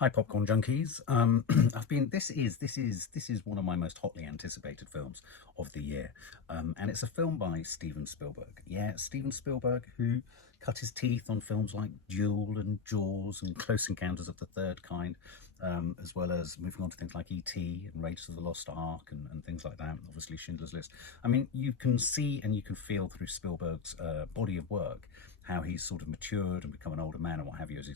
Hi, popcorn junkies. I've been. This is one of my most hotly anticipated films of the year, and it's a film by Steven Spielberg. Yeah, Steven Spielberg, who cut his teeth on films like Duel and Jaws and Close Encounters of the Third Kind, as well as moving on to things like E.T. and Raiders of the Lost Ark and things like that. Obviously, Schindler's List. I mean, you can see and you can feel through Spielberg's body of work how he's sort of matured and become an older man and what have you as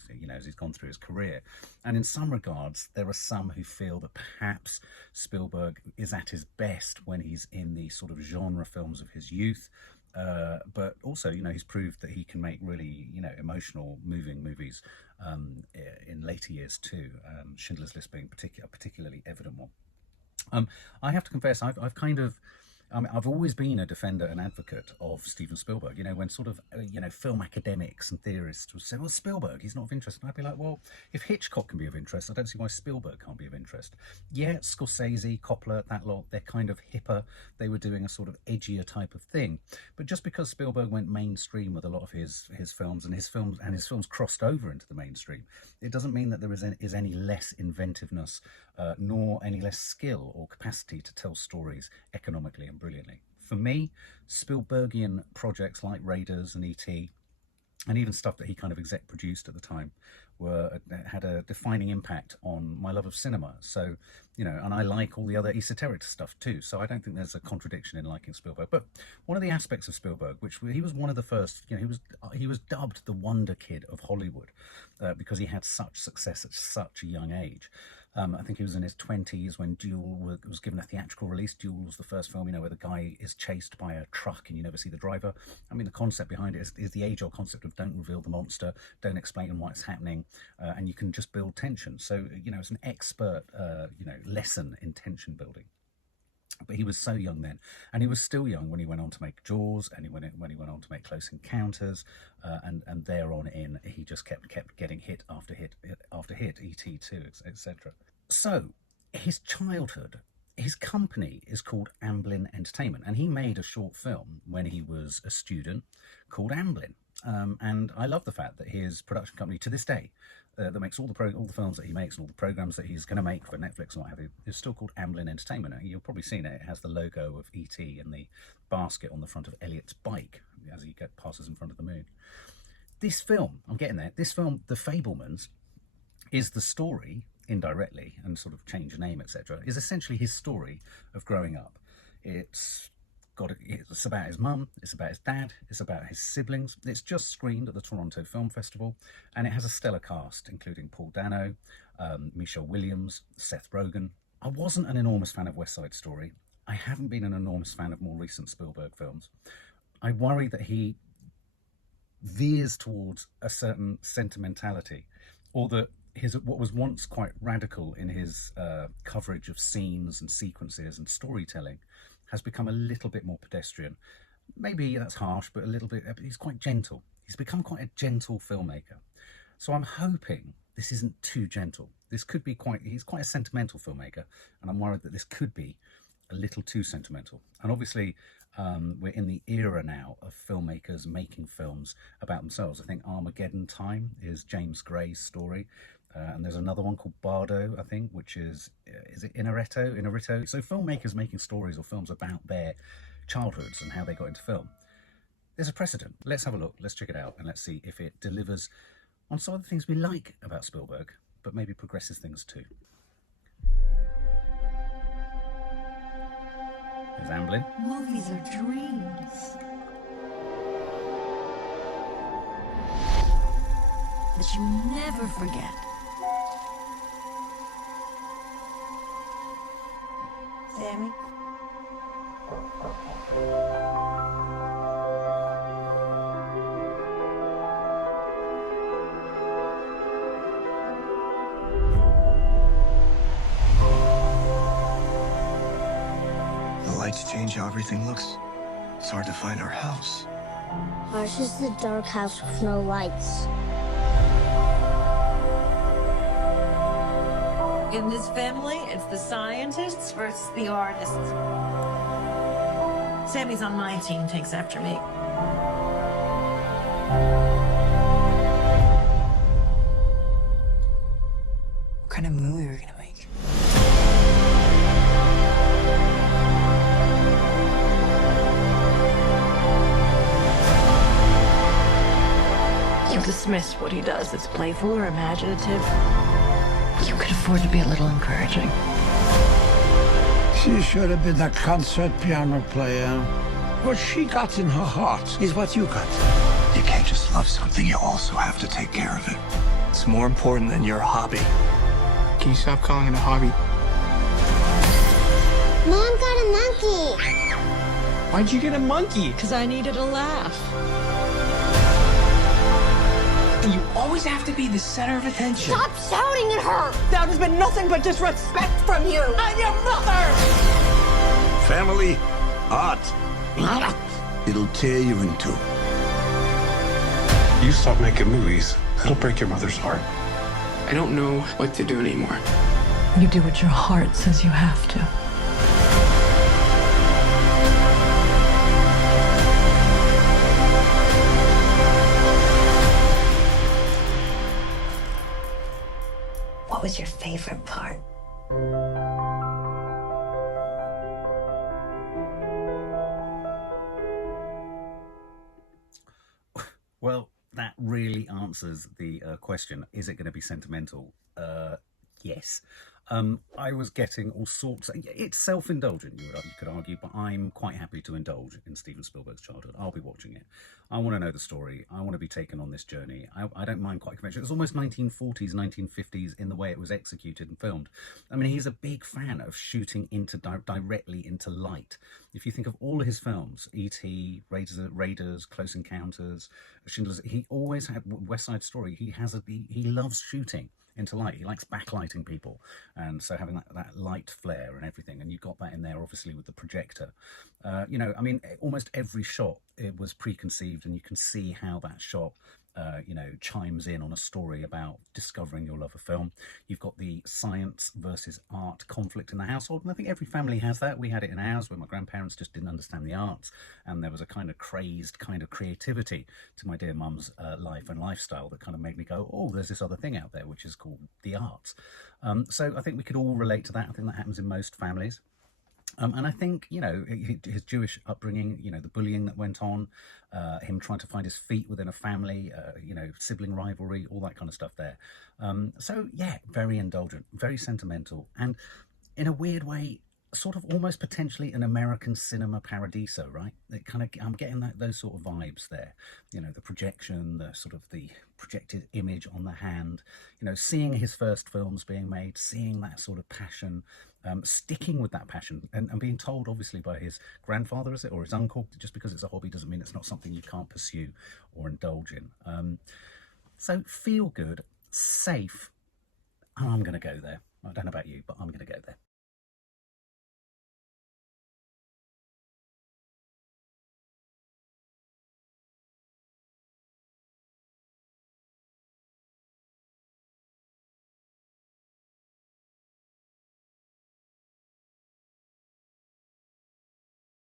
he's gone through his career. And in some regards, there are some who feel that perhaps Spielberg is at his best when he's in the sort of genre films of his youth. But also, he's proved that he can make really, emotional, moving movies in later years too. Schindler's List being a particularly evident one. I have to confess, I've always been a defender and advocate of Steven Spielberg. When sort of, film academics and theorists would say, well, Spielberg, he's not of interest. And I'd be like, well, if Hitchcock can be of interest, I don't see why Spielberg can't be of interest. Yeah, Scorsese, Coppola, that lot, they're kind of hipper. They were doing a sort of edgier type of thing. But just because Spielberg went mainstream with a lot of his films and his films crossed over into the mainstream, it doesn't mean that there is any less inventiveness nor any less skill or capacity to tell stories economically and brilliantly. For me, Spielbergian projects like Raiders and E.T., and even stuff that he kind of exec produced at the time, had a defining impact on my love of cinema. So, and I like all the other esoteric stuff too. So I don't think there's a contradiction in liking Spielberg. But one of the aspects of Spielberg, which he was one of the first, he was dubbed the Wonder Kid of Hollywood because he had such success at such a young age. I think he was in his 20s when Duel was given a theatrical release. Duel was the first film, where the guy is chased by a truck and you never see the driver. I mean, the concept behind it is the age-old concept of don't reveal the monster, don't explain why it's happening, and you can just build tension. So, it's an expert, lesson in tension building. But he was so young then, and he was still young when he went on to make Jaws, and when he went on to make Close Encounters, and thereon in, he just kept getting hit after hit after hit, E.T. too, etc. So his childhood, his company is called Amblin Entertainment, and he made a short film when he was a student called Amblin. And I love the fact that his production company to this day, that makes all the films that he makes and all the programs that he's going to make for Netflix and what have you, is still called Amblin Entertainment. You've probably seen it. It has the logo of E.T. and the basket on the front of Elliot's bike as he passes in front of the moon. This film, I'm getting there, this film, The Fabelmans, is the story, indirectly, and sort of change the name, etc., is essentially his story of growing up. It's about his mum, it's about his dad, it's about his siblings. It's just screened at the Toronto Film Festival, and it has a stellar cast, including Paul Dano, Michelle Williams, Seth Rogen. I wasn't an enormous fan of West Side Story. I haven't been an enormous fan of more recent Spielberg films. I worry that he veers towards a certain sentimentality, or that what was once quite radical in his coverage of scenes and sequences and storytelling has become a little bit more pedestrian. Maybe that's harsh, but a little bit. He's quite gentle. He's become quite a gentle filmmaker. So I'm hoping this isn't too gentle. This could be he's quite a sentimental filmmaker, and I'm worried that this could be a little too sentimental. And obviously, we're in the era now of filmmakers making films about themselves. I think Armageddon Time is James Gray's story. And there's another one called Bardo, I think, which is it Inarito? So filmmakers making stories or films about their childhoods and how they got into film. There's a precedent. Let's have a look. Let's check it out. And let's see if it delivers on some of the things we like about Spielberg, but maybe progresses things too. There's Amblin. Movies are dreams that you never forget. Sammy? The lights change how everything looks. It's hard to find our house. Ours is the dark house with no lights. In this family, it's the scientists versus the artists. Sammy's on my team, takes after me. kind of movie we're gonna make. You dismiss what he does as playful or imaginative. You could afford to be a little encouraging. She should have been a concert piano player. What she got in her heart is what you got. You can't just love something, you also have to take care of it. It's more important than your hobby. Can you stop calling it a hobby? Mom got a monkey. Why'd you get a monkey? Because I needed a laugh. You always have to be the center of attention. Stop shouting at her. That has been nothing but disrespect from you. I'm your mother! Family, art. It'll tear you in two. You stop making movies, it'll break your mother's heart. I don't know what to do anymore. You do what your heart says you have to. What was your favorite part? Well, that really answers the question, is it going to be sentimental? Yes. I was getting all sorts of, it's self-indulgent, you could argue, but I'm quite happy to indulge in Steven Spielberg's childhood. I'll be watching it. I want to know the story. I want to be taken on this journey. I don't mind quite conventional. It's almost 1940s, 1950s in the way it was executed and filmed. I mean, he's a big fan of shooting directly into light. If you think of all of his films, E.T., Raiders, Close Encounters, Schindler's, he always had West Side Story. He loves shooting into light. He likes backlighting people, and so having that light flare and everything, and you got that in there obviously with the projector. You know, I mean, almost every shot, it was preconceived, and you can see how that shot you know, chimes in on a story about discovering your love of film. You've got the science versus art conflict in the household, and I think every family has that. We had it in ours where my grandparents just didn't understand the arts, and there was a kind of crazed kind of creativity to my dear mum's life and lifestyle that kind of made me go, oh, there's this other thing out there which is called the arts. So I think we could all relate to that. I think that happens in most families. And I think, you know, his Jewish upbringing, you know, the bullying that went on, him trying to find his feet within a family, you know, sibling rivalry, all that kind of stuff there. So, yeah, very indulgent, very sentimental, and in a weird way, sort of almost potentially an American cinema paradiso, right? It kind of, I'm getting those sort of vibes there. You know, the projection, the sort of the projected image on the hand, you know, seeing his first films being made, seeing that sort of passion, sticking with that passion, and being told obviously by his grandfather, is it, or his uncle, just because it's a hobby doesn't mean it's not something you can't pursue or indulge in. So feel good, safe, and I'm going to go there. I don't know about you, but I'm going to go there.